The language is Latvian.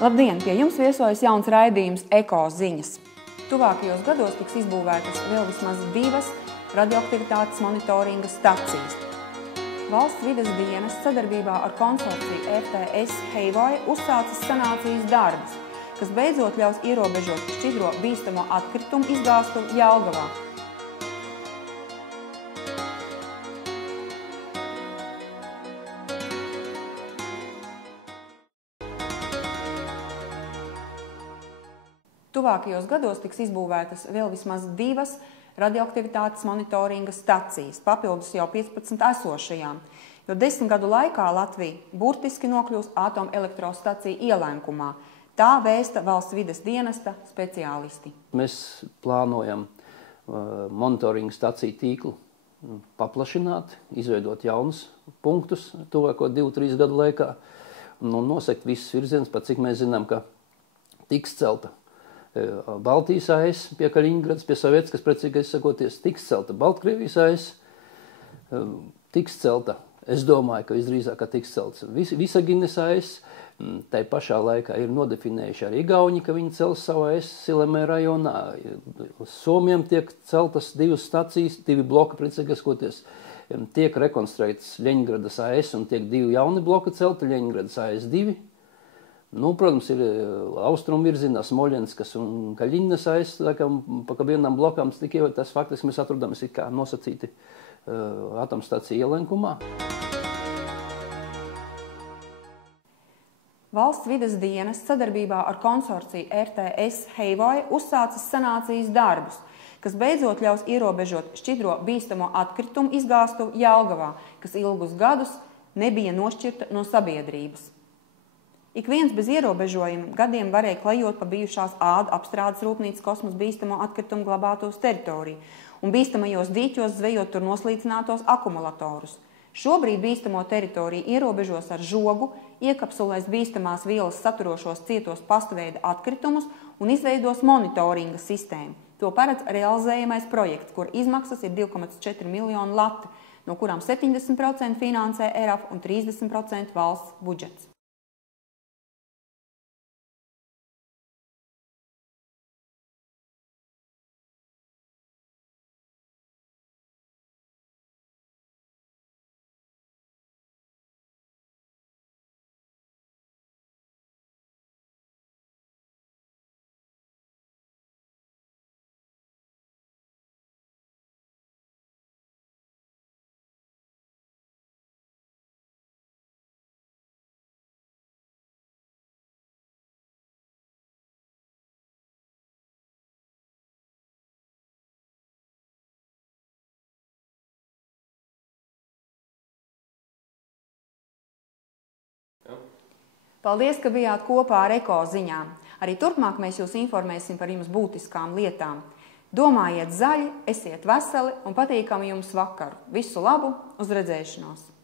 Labdien! Pie jums viesojas jauns raidījums Eko ziņas. Tuvākajos gados tiks izbūvētas vēl vismaz 2 radioaktivitātes monitoringa stacijas. Valsts vides dienests sadarbībā ar konsorciju RTS Heivoja uzsācis sanācijas darbus, kas beidzot ļaus ierobežot šķidro bīstamo atkritumu izgāstuvi Jelgavā. Tuvākajos gados tiks izbūvētas vēl vismaz 2 radioaktivitātes monitoringa stacijas, papildus jau 15 esošajām, jo 10 gadu laikā Latvija burtiski nokļūs atomelektrostaciju ielenkumā. Tā vēsta valsts vides dienesta speciālisti. Mēs plānojam monitoringa staciju tīklu paplašināt, izveidot jaunus punktus tuvāko 2-3 gadu laikā un nosekt visus virzienus, pat cik mēs zinām, ka tiks celta Baltijas AES pie Kaļiņgradas, pie Sovietskas, precīgais sakoties, tiks celta Baltkrievijas AES, tiks celta, es domāju, ka visdrīzāk, ka tiks celts Visaginas AES, tai pašā laikā ir nodefinējuši arī Igauņi, ka viņi cels savu AES Silemē rajonā, Somiem tiek celtas 2 stacijas, 2 bloki, precīgais sakoties, tiek rekonstruētas Ļeņgradas AES un tiek 2 jauni bloki celti, Ļeņgradas AES 2. Nu, protams, ir austrumu virzienā Smoļenskas un Kaļiņas AES, pa vienam blokām tikai tas faktiski mēs atrodamies kā nosacīti atomstaciju ielenkumā. Valsts vides dienests sadarbībā ar konsorciju RTS Heivoja uzsācis sanācijas darbus, kas beidzot ļaus ierobežot šķidro bīstamo atkritumu izgāstuvi Jelgavā, kas ilgus gadus nebija nošķirta no sabiedrības. Ik viens bez ierobežojuma gadiem varēja klajot pa bijušās ādu apstrādes rūpnīcas kosmosa bīstamo atkritumu glabātos teritoriju un bīstamajos dīķos zvejot tur noslīcinātos akumulatorus. Šobrīd bīstamo teritoriju ierobežos ar žogu, iekapsulēs bīstamās vielas saturošos cietos pastaveida atkritumus un izveidos monitoringa sistēmu. To paredz realizējamais projekts, kur izmaksas ir 2,4 miljonu lati, no kurām 70% finansē ERAF un 30% valsts budžets. Paldies, ka bijāt kopā ar Eko ziņām. Arī turpmāk mēs jūs informēsim par jums būtiskām lietām. Domājiet zaļi, esiet veseli un patīkami jums vakaru. Visu labu, uz redzēšanos!